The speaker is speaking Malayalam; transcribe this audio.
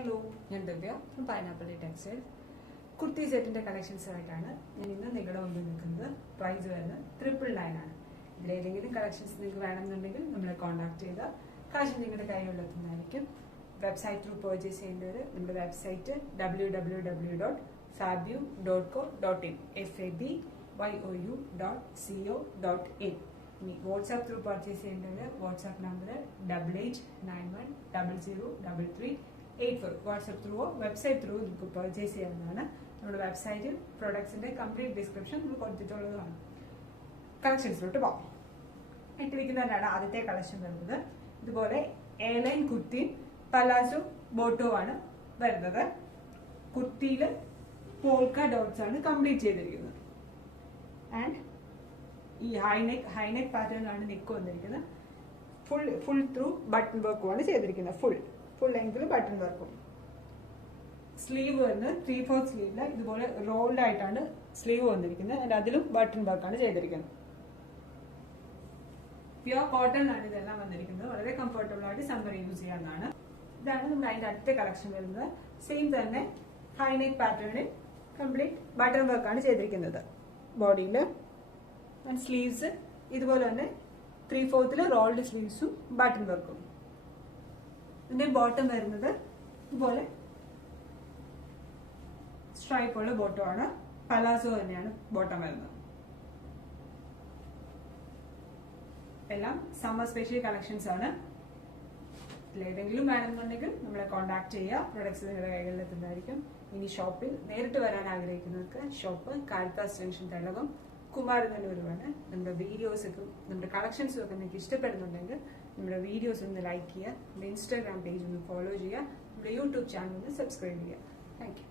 ഹലോ, ഞാൻ ദിവ്യ ഫ്രം പൈനാപ്പിൾ ടെക്സ്റ്റൈൽ. കുർത്തി സെറ്റിന്റെ കളക്ഷൻസുമായിട്ടാണ് ഞാൻ ഇന്ന് നിങ്ങളുടെ മുമ്പിൽ നിൽക്കുന്നത്. പ്രൈസ് വരുന്നത് 999 ആണ്. ഇതിലേതെങ്കിലും കളക്ഷൻസ് നിങ്ങൾക്ക് വേണമെന്നുണ്ടെങ്കിൽ നമ്മളെ കോൺടാക്ട് ചെയ്താൽ കാശ് നിങ്ങളുടെ കൈകളിലെത്തുന്നതായിരിക്കും. വെബ്സൈറ്റ് ത്രൂ പർച്ചേസ് ചെയ്യേണ്ടവർ നമ്മുടെ വെബ്സൈറ്റ് www.fabyu.co.in FABYOU.co.in. ഇനി വാട്സാപ്പ് ത്രൂ പർച്ചേസ് ചെയ്യേണ്ടവർ വാട്സാപ്പ് നമ്പർ 8891003384. വാട്സാപ്പ് ത്രൂവോ വെബ്സൈറ്റ് ത്രൂ നിങ്ങൾക്ക് പർച്ചേസ് ചെയ്യാവുന്നതാണ്. നമ്മുടെ വെബ്സൈറ്റിൽ പ്രൊഡക്ട്സിന്റെ കംപ്ലീറ്റ് ഡിസ്ക്രിപ്ഷൻ നമ്മൾ കൊടുത്തിട്ടുള്ളതാണ്. കളക്ഷൻസിലോട്ട് പോകാം. ഇട്ടിരിക്കുന്നതിനാണ് ആദ്യത്തെ കളക്ഷൻ വരുന്നത്. ഇതുപോലെ എയർലൈൻ കുർത്തി പലാസോ ബോട്ടോ ആണ് വരുന്നത്. കുർത്തിയിൽ പോൾക്ക ഡോട്ട്സ് ആണ് കംപ്ലീറ്റ് ചെയ്തിരിക്കുന്നത്. ആൻഡ് ഈ ഹൈനെക്ക് പാറ്റേണിലാണ് നെക്ക് വന്നിരിക്കുന്നത്. ഫുൾ ത്രൂ ബട്ടൺ വർക്കുമാണ് ചെയ്തിരിക്കുന്നത്. ഫുൾ ലെങ്തിൽ ബട്ടൺ വർക്കും. സ്ലീവ് വരുന്നത് 3/4 സ്ലീവില് ഇതുപോലെ റോൾഡ് ആയിട്ടാണ് സ്ലീവ് വന്നിരിക്കുന്നത്. ആൻഡ് അതിലും ബട്ടൺ വർക്കാണ് ചെയ്തിരിക്കുന്നത്. പ്യുവർ കോട്ടൺ ആണ് ഇതെല്ലാം വന്നിരിക്കുന്നത്. വളരെ കംഫർട്ടബിൾ ആയിട്ട് സമ്മർ യൂസ് ചെയ്യാവുന്നതാണ്. ഇതാണ് നമ്മുടെ അതിന്റെ അടുത്ത കളക്ഷൻ വരുന്നത്. സെയിം തന്നെ ഹൈനെക്ക് പാറ്റേണിൽ കംപ്ലീറ്റ് ബട്ടൺ വർക്കാണ് ചെയ്തിരിക്കുന്നത്. ബോഡിയിൽ ആൻഡ് സ്ലീവ്സ് ഇതുപോലെ തന്നെ 3/4 റോൾഡ് സ്ലീവ്സും ബട്ടൺ വർക്കും. ഇതിന്റെ ബോട്ടം വരുന്നത് ഇതുപോലെ സ്ട്രൈപ്പ് ഉള്ള ബോട്ടം ആണ്. പലാസോ തന്നെയാണ് ബോട്ടം വരുന്നത്. എല്ലാം സമ്മർ സ്പെഷ്യൽ കളക്ഷൻസ് ആണ്. ഇതിലേതെങ്കിലും വേണമെന്നുണ്ടെങ്കിൽ നമ്മളെ കോൺടാക്ട് ചെയ്യുക. പ്രൊഡക്ട്സ് നിങ്ങളുടെ കൈകളിൽ എത്തുന്നതായിരിക്കും. ഇനി ഷോപ്പിൽ നേരിട്ട് വരാൻ ആഗ്രഹിക്കുന്നവർക്ക് ഷോപ്പ് കാരിത്താസ് ജംഗ്ഷൻ തെളകം കുമാരനല്ലൂരുമാണ്. നമ്മുടെ വീഡിയോസൊക്കെ നമ്മുടെ കളക്ഷൻസും ഒക്കെ നിങ്ങൾക്ക് ഇഷ്ടപ്പെടുന്നുണ്ടെങ്കിൽ നമ്മുടെ വീഡിയോസ് ഒന്ന് ലൈക്ക് ചെയ്യുക, നമ്മുടെ ഇൻസ്റ്റാഗ്രാം പേജ് ഒന്ന് ഫോളോ ചെയ്യുക, നമ്മുടെ യൂട്യൂബ് ചാനൽ ഒന്ന് സബ്സ്ക്രൈബ് ചെയ്യുക. Thank you.